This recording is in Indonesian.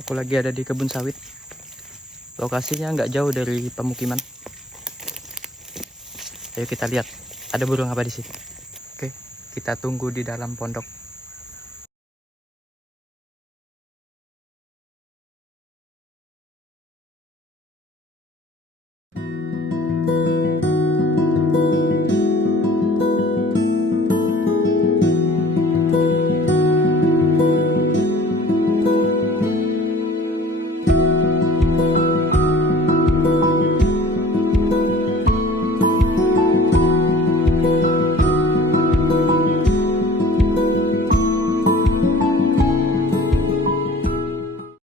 Aku lagi ada di kebun sawit. Lokasinya nggak jauh dari pemukiman. Ayo kita lihat, ada burung apa di sini. Oke, kita tunggu di dalam pondok.